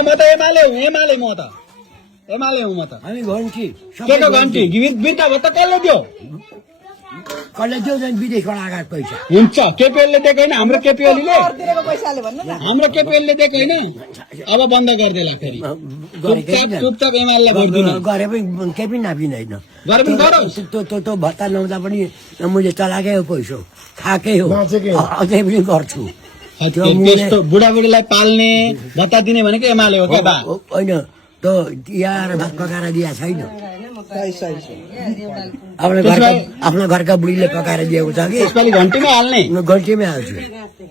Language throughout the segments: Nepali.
म त एमाले हुँ एमाले म त एमाले हुँ म त हामी घन्टी के को घन्टी बिर्ता भत्ता कसले दियो कसले दियो झन् विदेशबाट आएको पैसा हुन्छ केपिएलले दिएको होइन हाम्रो केपिएलले हाम्रो केपिएलले दिएको होइन अब बन्द गरिदेला फेरि चुपचाप एमाले भोट दिनु गरे पनि केही पनि नापिँदैन गरे पनि गरोस् त्यो भत्ता लाउँदा पनि मैले चलाएकै हो पैसा खाएकै हो अझै पनि गर्छु त्यस्तो बुढाबुढीलाई पाल्ने भत्ता दिने भनेको एमाले हो क्या बा होइन त्यो यहाँ भात पकाएर दिएको छैन आफ्नो घरका बुढीले पकाएर दिएको छ कि यसपालि घन्टीमै हाल्ने घन्टीमै हाल्छु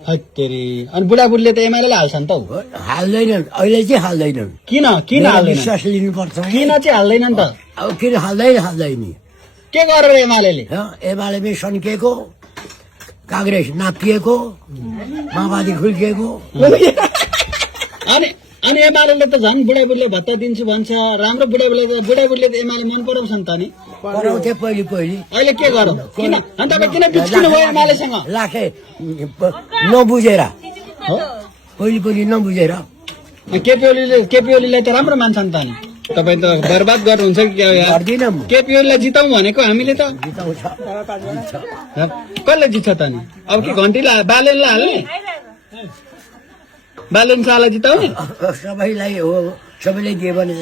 हत्तेरी अनि बुढाबुढीले त एमाले हाल्छन् त हाल्दैनन् अहिले चाहिँ हाल्दैनन् किन हाल्दैन विश्वास लिनुपर्छ किन चाहिँ हाल्दैनन् त अब किन हाल्दैन के गरेर एमाले एमाले सन्किएको काङ्ग्रेस नापिएको माओवादी खुल्किएको अनि एमाले त झन् बुढाबुढीले भत्ता दिन्छु भन्छ राम्रो बुढाबुढीले त एमाले मन पराउँछन् त नि पराउँथे पहिले अहिले के गरौँ किन अनि तपाईँ किन बिच्किनु भयो एमालेसँग लाखे नबुझेर पहिले नबुझेर केपिओलीलाई त राम्रो मान्छन् त नि तपाईँ त बर्बाद गर्नुहुन्छ कि केपिओलीलाई जिताउँ भनेको हामीले त कसले जित्छ त नि अब के घन्टीलाई बालेनलाई हाल्ने बालेन शाहलाई जिताउने सबैलाई हो सबैले दियो भने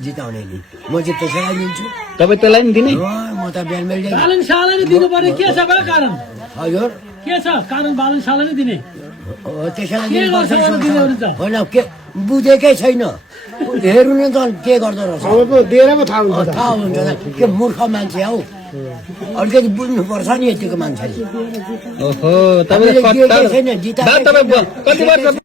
जिताउने नि म चाहिँ त्यसैलाई दिन्छु तपाईँ त्यसलाई नि दिने म त बिहान बेलुका बालन शाहलाई नै दिनु पर्ने के छ बा कारण हजुर के छ कारण बालन शाहलाई नै दिने त्यसैलाई होइन के बुझेकै छैन हेर्नु नि त के गर्दो रहेछ दिएरमा थाहा थाहा हुन्छ के मूर्ख मान्छे हौ अलिकति बुझ्नुपर्छ नि यतिको मान्छेले ओहो तपाईँ कति वर्ष